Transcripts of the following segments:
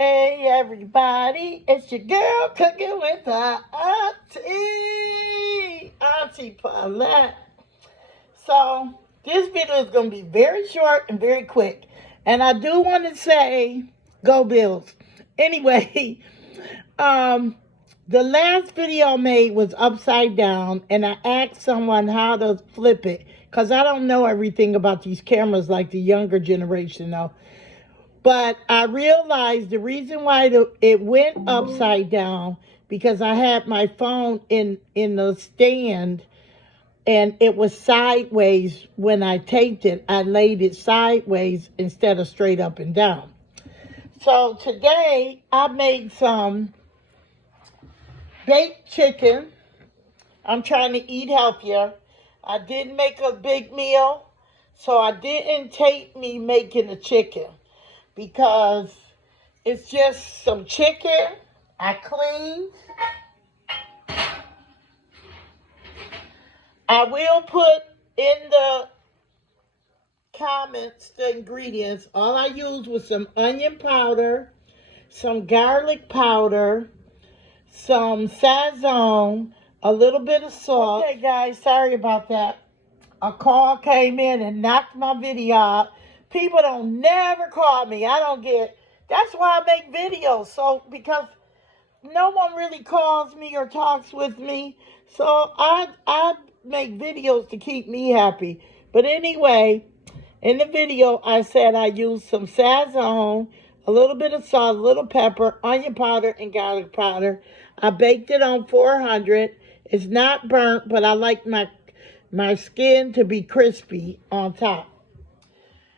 Hey everybody, it's your girl cooking with the Auntie Paulette. So this video is going to be very short and very quick. And I do want to say, go Bills. Anyway, the last video I made was upside down. And I asked someone how to flip it. Because I don't know everything about these cameras like the younger generation know. But I realized the reason why it went upside down because I had my phone in the stand and it was sideways when I taped it. I laid it sideways instead of straight up and down. So today I made some baked chicken. I'm trying to eat healthier. I didn't make a big meal, so I didn't tape me making the chicken. Because it's just some chicken I cleaned. I will put in the comments the ingredients. All I used was some onion powder, some garlic powder, some Sazon, a little bit of salt. Okay guys, sorry about that. A call came in and knocked my video out. People don't never call me. I don't get, that's why I make videos. So, because no one really calls me or talks with me. So, I make videos to keep me happy. But anyway, in the video, I said I used some Sazon, a little bit of salt, a little pepper, onion powder, and garlic powder. I baked it on 400. It's not burnt, but I like my skin to be crispy on top.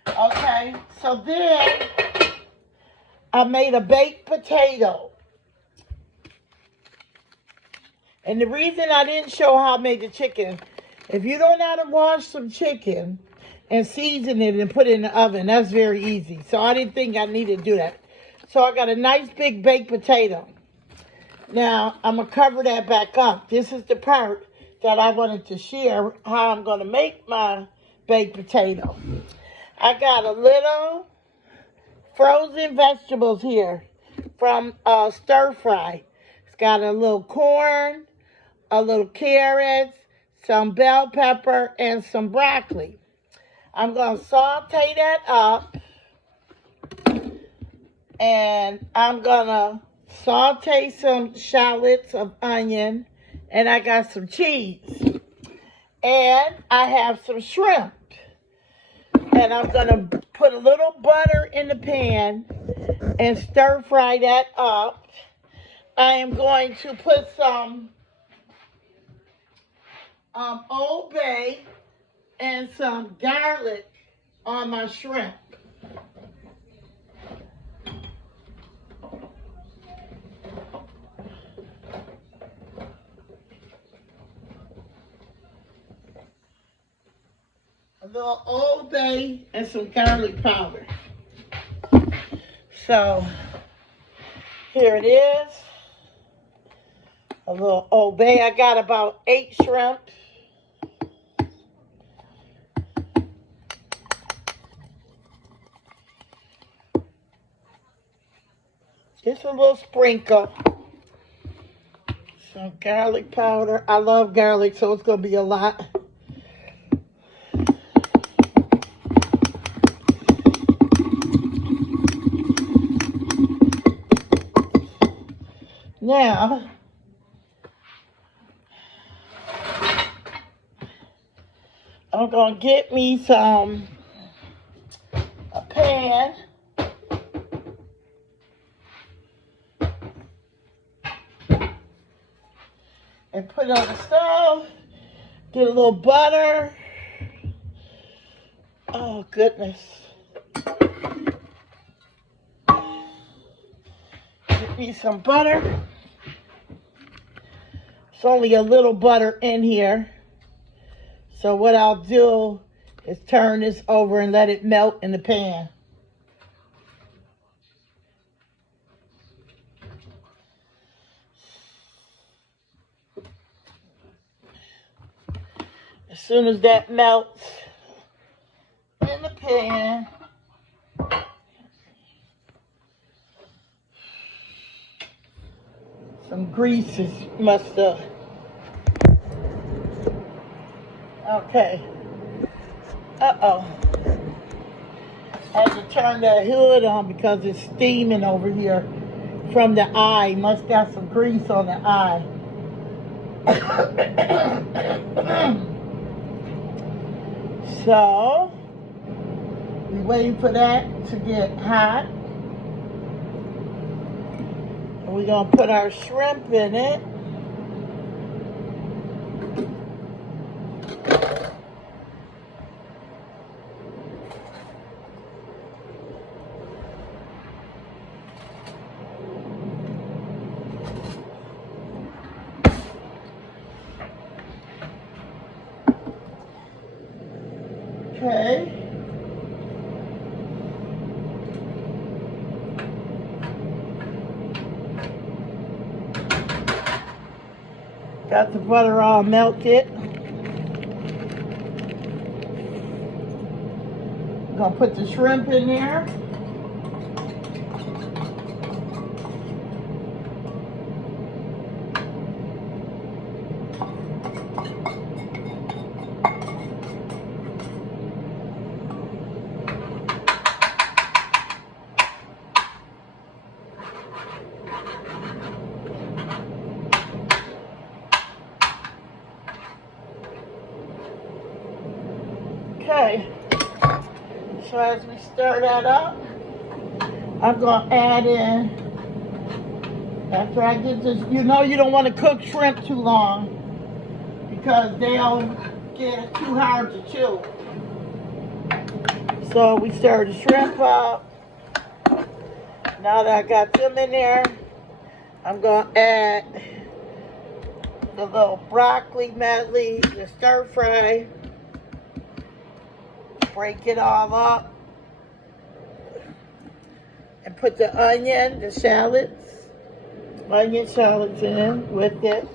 Okay, so then I made a baked potato. And the reason I didn't show how I made the chicken, if you don't know how to wash some chicken and season it and put it in the oven, that's very easy. So I didn't think I needed to do that. So I got a nice big baked potato. Now, I'm going to cover that back up. This is the part that I wanted to share how I'm going to make my baked potato. I got a little frozen vegetables here from Stir Fry. It's got a little corn, a little carrots, some bell pepper, and some broccoli. I'm going to saute that up. And I'm going to saute some shallots of onion. And I got some cheese. And I have some shrimp. And I'm going to put a little butter in the pan and stir fry that up. I am going to put some Old Bay and some garlic on my shrimp. A little Old Bay and some garlic powder. So, here it is. A little Old Bay. I got about 8 shrimp. Just a little sprinkle. Some garlic powder. I love garlic, so it's going to be a lot. Now, I'm going to get me a pan. And put it on the stove. Get a little butter. Oh, goodness. Get me some butter. It's only a little butter in here. So what I'll do is turn this over and let it melt in the pan. As soon as that melts in the pan, Some greases must have. Okay. Uh-oh. I had to turn that hood on because it's steaming over here from the eye. Must got some grease on the eye. So, we're waiting for that to get hot. And we're going to put our shrimp in it. Okay. Got the butter all melted. I'm gonna put the shrimp in there. Okay, so as we stir that up, I'm gonna add in, after I get this, you know you don't want to cook shrimp too long because they'll get too hard to chew. So we stir the shrimp up. Now that I got them in there, I'm gonna add the little broccoli medley, the stir fry. Break it all up and put the onion, the onion shallots in with it.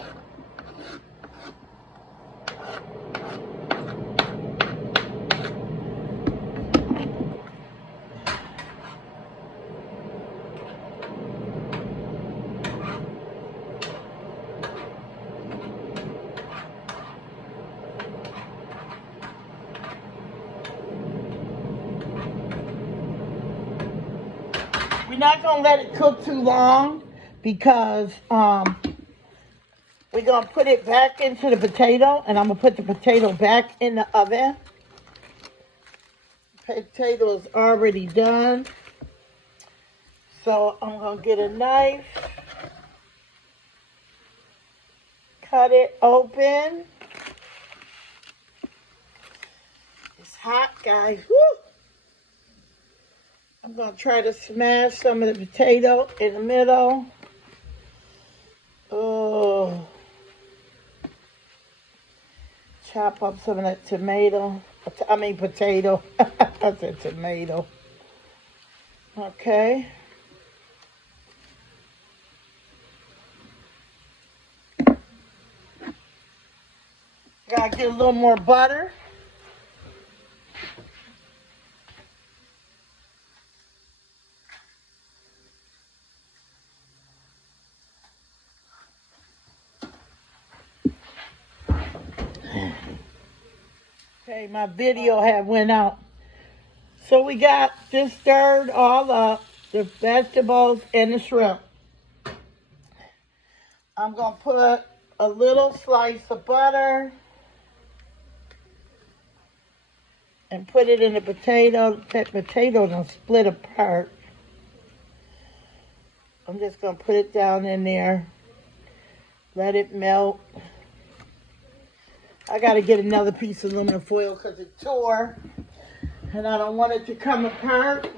We're not gonna let it cook too long because we're gonna put it back into the potato, and I'm gonna put the potato back in the oven. Potato is already done, so I'm gonna get a knife, cut it open. It's hot, guys. Woo! I'm going to try to smash some of the potato in the middle. Oh. Chop up some of that potato. I said tomato. Okay. Gotta get a little more butter. Okay, my video had went out. So we got this stirred all up, the vegetables and the shrimp. I'm going to put a little slice of butter and put it in the potato. That potato done split apart. I'm just going to put it down in there. Let it melt. I got to get another piece of aluminum foil because it tore. And I don't want it to come apart.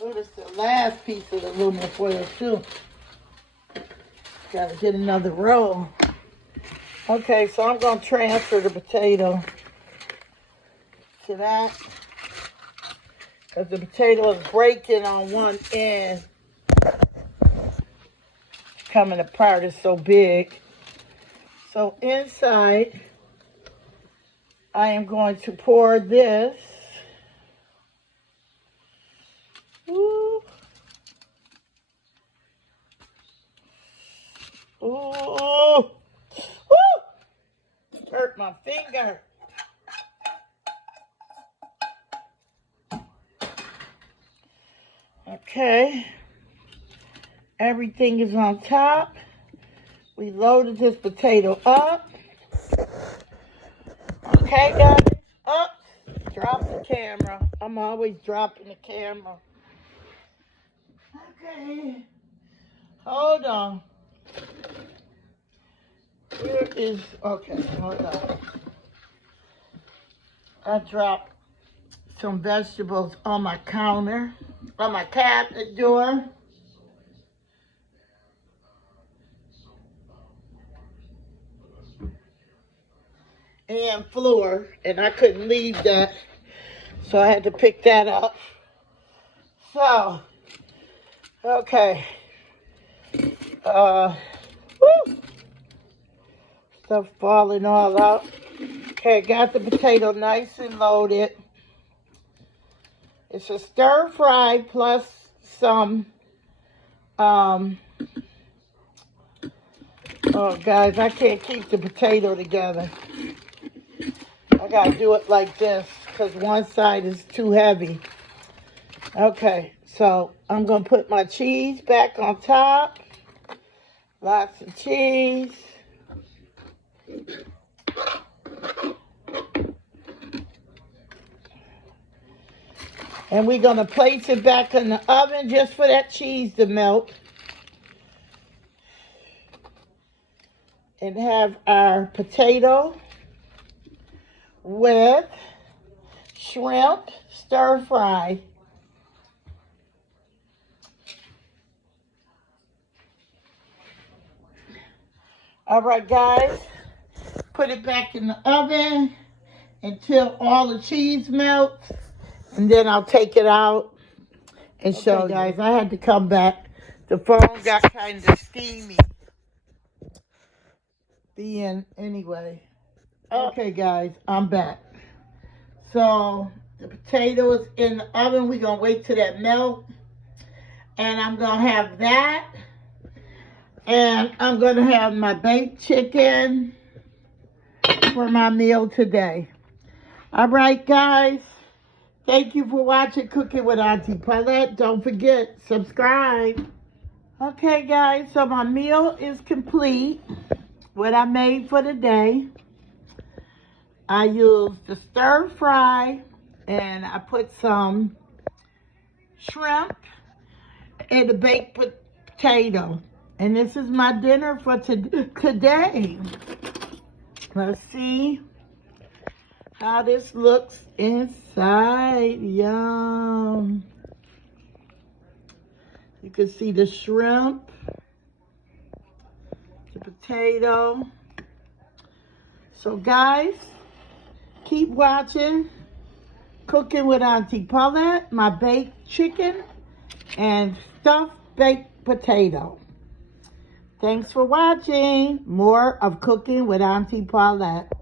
Oh, this is the last piece of the aluminum foil too. Got to get another roll. Okay, so I'm going to transfer the potato to that. Because the potato is breaking on one end. Coming apart, is so big. So inside, I am going to pour this. Woo. my finger. Okay. Everything is on top. We loaded this potato up. Okay, guys. Up. Drop the camera. I'm always dropping the camera. Okay. Hold on. Here is, okay, hold on. I dropped some vegetables on my counter, on my cabinet door. And flour, and I couldn't leave that, so I had to pick that up. So, okay. Woo! Stuff falling all out. Okay, got the potato nice and loaded. It's a stir fry plus some, oh guys, I can't keep the potato together. I gotta do it like this because one side is too heavy. Okay, so I'm gonna put my cheese back on top. Lots of cheese. And we're gonna place it back in the oven just for that cheese to melt. And have our potato with shrimp stir fry. All right, guys, put it back in the oven until all the cheese melts, and then I'll take it out and show you. Guys, I had to come back. The phone got kind of steamy. Anyway. Okay, guys, I'm back. So the potato is in the oven. We're going to wait till that melt. And I'm going to have that. And I'm going to have my baked chicken for my meal today. All right, guys. Thank you for watching Cooking with Auntie Paulette. Don't forget, subscribe. Okay, guys, so my meal is complete. What I made for the day. I used the stir fry, and I put some shrimp and a baked potato. And this is my dinner for today. Let's see how this looks inside. Yum. You can see the shrimp, the potato. So guys, keep watching Cooking with Auntie Paulette, my baked chicken and stuffed baked potato. Thanks for watching more of Cooking with Auntie Paulette.